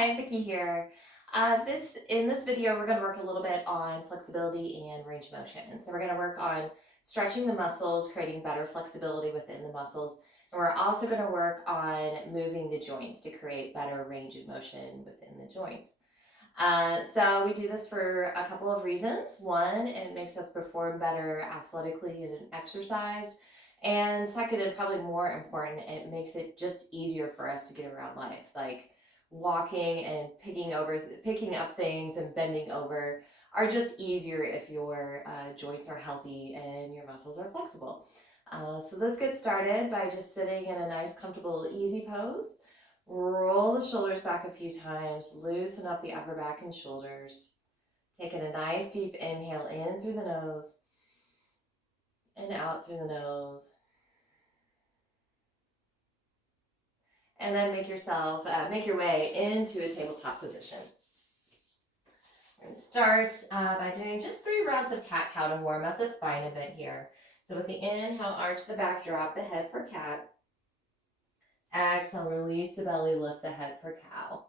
Hi, Vicki here. In this video, we're going to work a little bit on flexibility and range of motion. So we're going to work on stretching the muscles, creating better flexibility within the muscles. And we're also going to work on moving the joints to create better range of motion within the joints. So we do this for a couple of reasons. One, it makes us perform better athletically in an exercise. And second, and probably more important, it makes it just easier for us to get around life. Like walking and picking up things and bending over are just easier if your joints are healthy and your muscles are flexible. So let's get started by just sitting in a nice, comfortable, easy pose. Roll the shoulders back a few times, loosen up the upper back and shoulders. Taking a nice deep inhale in through the nose and out through the nose. And then make your way into a tabletop position. We're going to start by doing just 3 rounds of cat-cow to warm up the spine a bit here. So with the inhale, arch the back, drop the head for cat. Exhale, release the belly, lift the head for cow.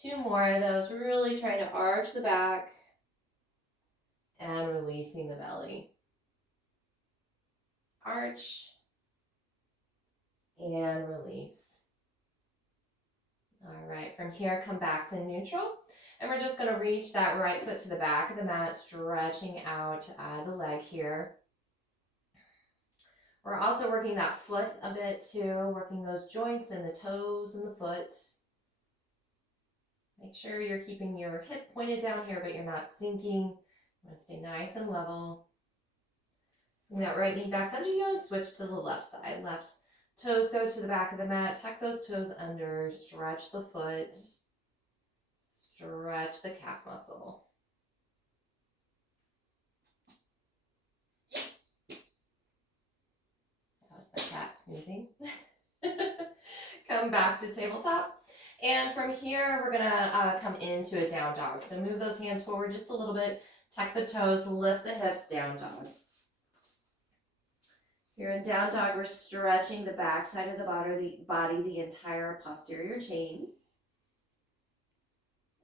2 more of those, really trying to arch the back and releasing the belly. Arch and release. All right, from here, come back to neutral. And we're just going to reach that right foot to the back of the mat, stretching out the leg here. We're also working that foot a bit too, working those joints and the toes and the foot. Make sure you're keeping your hip pointed down here, but you're not sinking. You want to stay nice and level. Bring that right knee back under you and switch to the left side. Left toes go to the back of the mat. Tuck those toes under. Stretch the foot. Stretch the calf muscle. That was my cat sneezing. Come back to tabletop. And from here, we're going to come into a down dog. So move those hands forward just a little bit. Tuck the toes, lift the hips, down dog. Here in down dog, we're stretching the back side of the body, the entire posterior chain.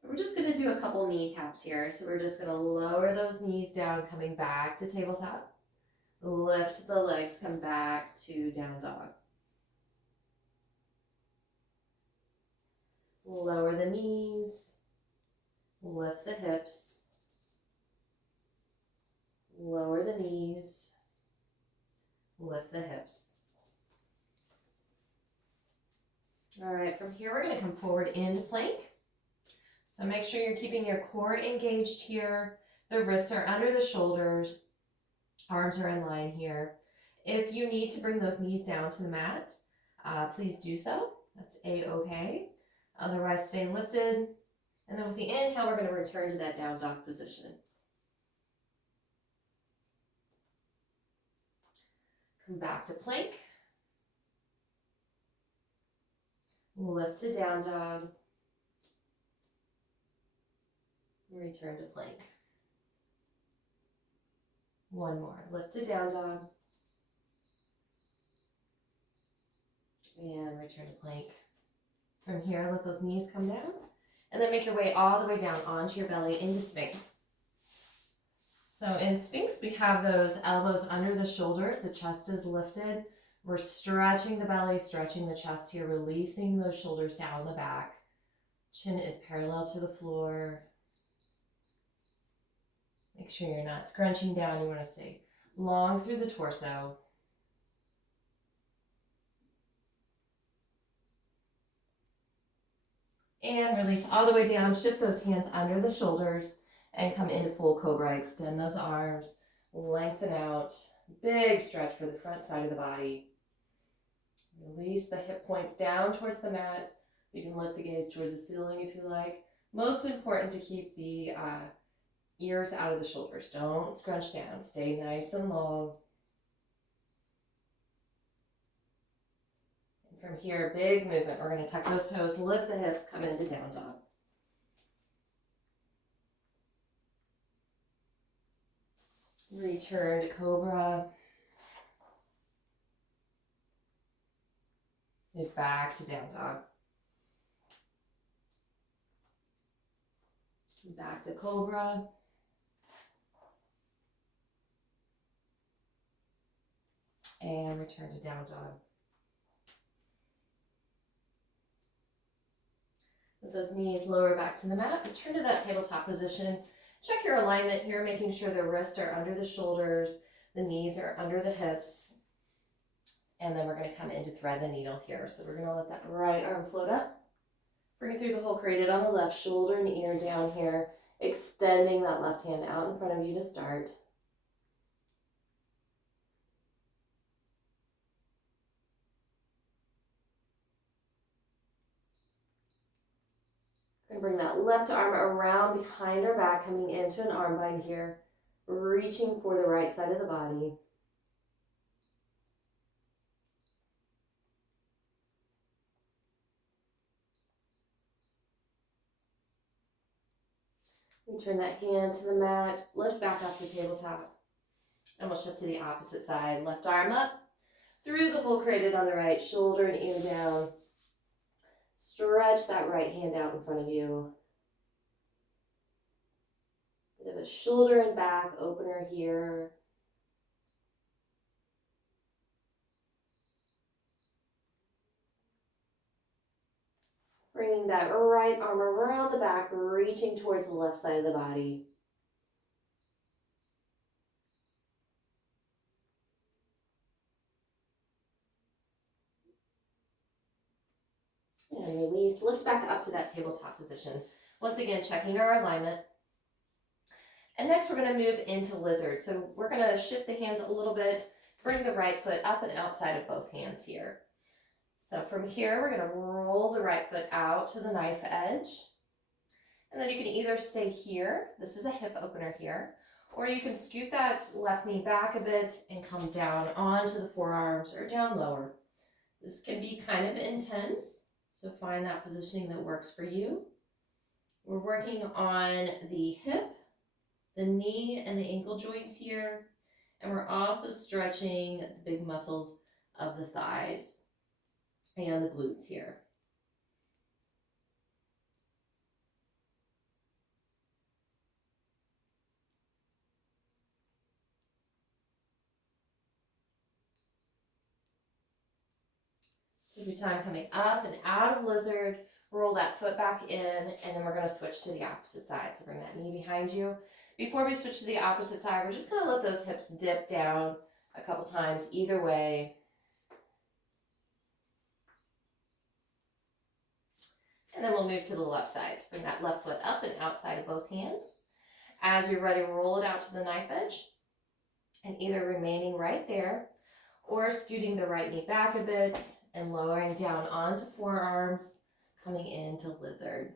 We're just going to do a couple knee taps here. So we're just going to lower those knees down, coming back to tabletop. Lift the legs, come back to down dog. Lower the knees, lift the hips, lower the knees, lift the hips. All right, from here, we're going to come forward into plank. So make sure you're keeping your core engaged here. The wrists are under the shoulders. Arms are in line here. If you need to bring those knees down to the mat, please do so. That's A-okay. Otherwise, stay lifted. And then with the inhale, we're going to return to that down dog position. Come back to plank. Lift to down dog. Return to plank. One more. Lift to down dog. And return to plank. From here, let those knees come down. And then make your way all the way down onto your belly into Sphinx. So in Sphinx, we have those elbows under the shoulders. The chest is lifted. We're stretching the belly, stretching the chest here, releasing those shoulders down the back. Chin is parallel to the floor. Make sure you're not scrunching down. You want to stay long through the torso. And release all the way down. Shift those hands under the shoulders and come into full cobra. Extend those arms, lengthen out. Big stretch for the front side of the body. Release the hip points down towards the mat. You can lift the gaze towards the ceiling if you like. Most important to keep the ears out of the shoulders. Don't scrunch down. Stay nice and long. From here, big movement. We're going to tuck those toes, lift the hips, come into down dog. Return to cobra. Move back to down dog. Back to cobra. And return to down dog. With those knees lower back to the mat, return to that tabletop position. Check your alignment here, making sure the wrists are under the shoulders, the knees are under the hips. And then we're going to come in to thread the needle here. So we're going to let that right arm float up. Bring it through the hole created on the left shoulder and ear down here, extending that left hand out in front of you to start. And bring that left arm around behind our back, coming into an arm bind here, reaching for the right side of the body. We turn that hand to the mat, lift back up to tabletop, and we'll shift to the opposite side. Left arm up, through the hole created on the right shoulder and ear down. Stretch that right hand out in front of you. Bit of a shoulder and back opener here. Bringing that right arm around the back, reaching towards the left side of the body. And release, lift back up to that tabletop position. Once again, checking our alignment. And next we're going to move into lizard. So we're going to shift the hands a little bit, bring the right foot up and outside of both hands here. So from here, we're going to roll the right foot out to the knife edge. And then you can either stay here, this is a hip opener here, or you can scoot that left knee back a bit and come down onto the forearms or down lower. This can be kind of intense, so find that positioning that works for you. We're working on the hip, the knee, and the ankle joints here, and we're also stretching the big muscles of the thighs and the glutes here. Take your time coming up and out of lizard, roll that foot back in, and then we're going to switch to the opposite side. So bring that knee behind you. Before we switch to the opposite side, we're just going to let those hips dip down a couple times either way. And then we'll move to the left side. So bring that left foot up and outside of both hands. As you're ready, roll it out to the knife edge and either remaining right there or scooting the right knee back a bit and lowering down onto forearms, coming into lizard.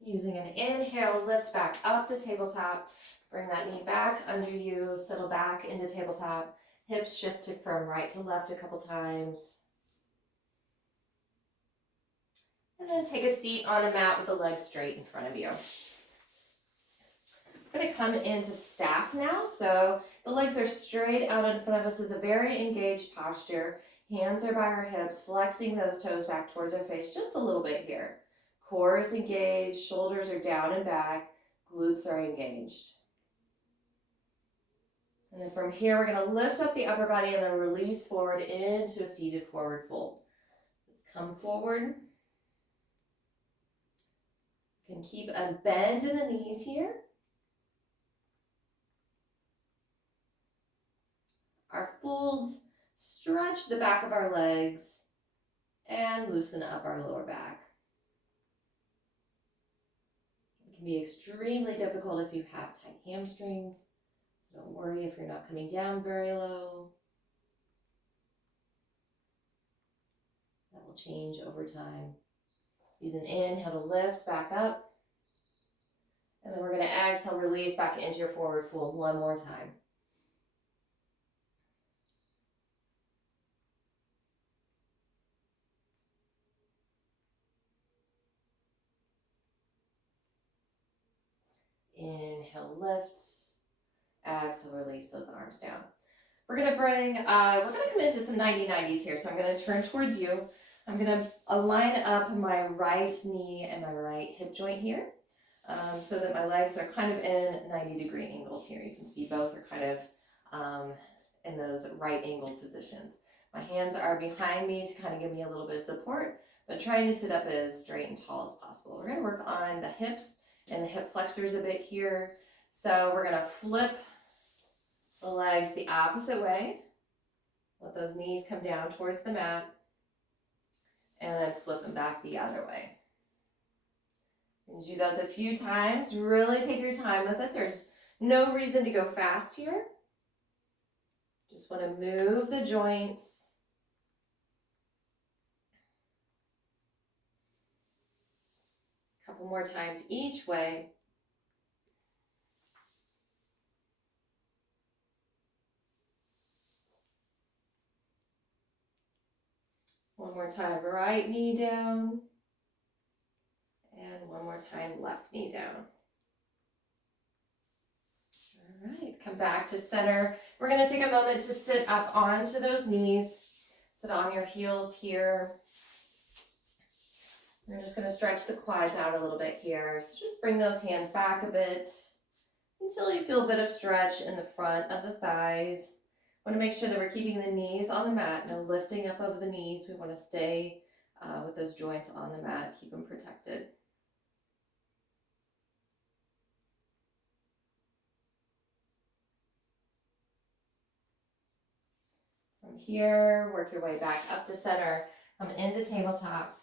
Using an inhale, lift back up to tabletop. Bring that knee back under you, settle back into tabletop. Hips shifted from right to left a couple times. And then take a seat on the mat with the legs straight in front of you. We're going to come into staff now. So the legs are straight out in front of us. Is a very engaged posture. Hands are by our hips, flexing those toes back towards our face just a little bit here. Core is engaged, shoulders are down and back, glutes are engaged. And then from here, we're going to lift up the upper body and then release forward into a seated forward fold. Let's come forward. You can keep a bend in the knees here. Our folds, stretch the back of our legs and loosen up our lower back. It can be extremely difficult if you have tight hamstrings, so don't worry if you're not coming down very low. That will change over time. Use an inhale to lift back up, and then we're going to exhale, release back into your forward fold one more time. Inhale, lift. Exhale, release those arms down. We're gonna come into some 90-90s here. So I'm gonna turn towards you. I'm gonna line up my right knee and my right hip joint here, so that my legs are kind of in 90-degree angles here. You can see both are kind of in those right angle positions. My hands are behind me to kind of give me a little bit of support, but trying to sit up as straight and tall as possible. We're gonna work on the hips and the hip flexors a bit here. So we're gonna flip the legs the opposite way. Let those knees come down towards the mat, and then flip them back the other way. You do those a few times. Really take your time with it. There's no reason to go fast here. Just want to move the joints. A couple more times each way. One more time, right knee down. And one more time, left knee down. All right, come back to center. We're going to take a moment to sit up onto those knees. Sit on your heels here. We're just going to stretch the quads out a little bit here. So just bring those hands back a bit until you feel a bit of stretch in the front of the thighs. Want to make sure that we're keeping the knees on the mat, no lifting up of the knees. We want to stay with those joints on the mat, keep them protected. From here, work your way back up to center, come into tabletop,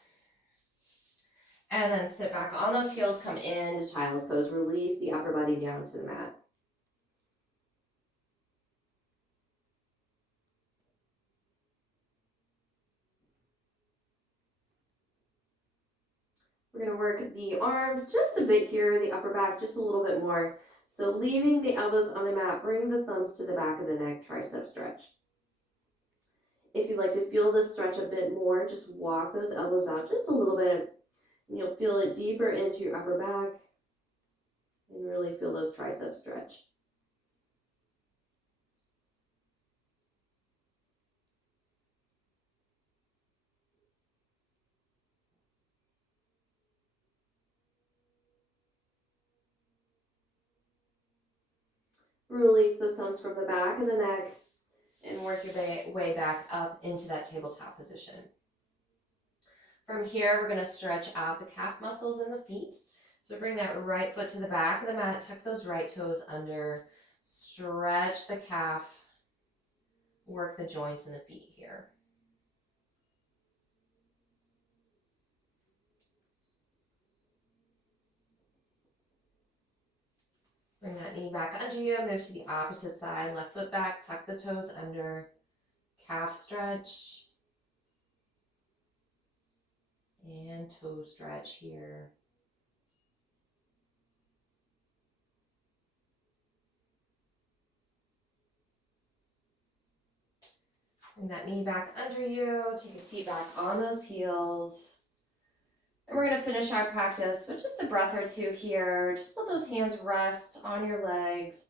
and then sit back on those heels, come into child's pose. Release the upper body down to the mat. We're going to work the arms just a bit here, the upper back just a little bit more. So leaving the elbows on the mat, bring the thumbs to the back of the neck, tricep stretch. If you'd like to feel this stretch a bit more, just walk those elbows out just a little bit, and you'll feel it deeper into your upper back, and really feel those triceps stretch. Release those thumbs from the back of the neck and work your way back up into that tabletop position. From here, we're going to stretch out the calf muscles in the feet. So bring that right foot to the back of the mat, tuck those right toes under, stretch the calf, work the joints in the feet here. Bring that knee back under you, move to the opposite side, left foot back, tuck the toes under, calf stretch, and toe stretch here. Bring that knee back under you, take a seat back on those heels. And we're going to finish our practice with just a breath or two here. Just let those hands rest on your legs,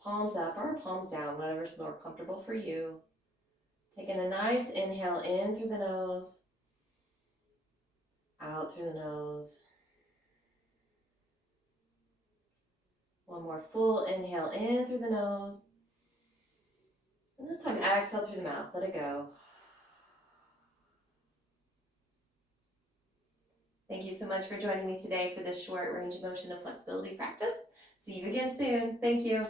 palms up or palms down, whatever's more comfortable for you. Taking a nice inhale in through the nose, out through the nose. One more full inhale in through the nose. And this time exhale through the mouth, let it go. Thank you so much for joining me today for this short range of motion and flexibility practice. See you again soon. Thank you.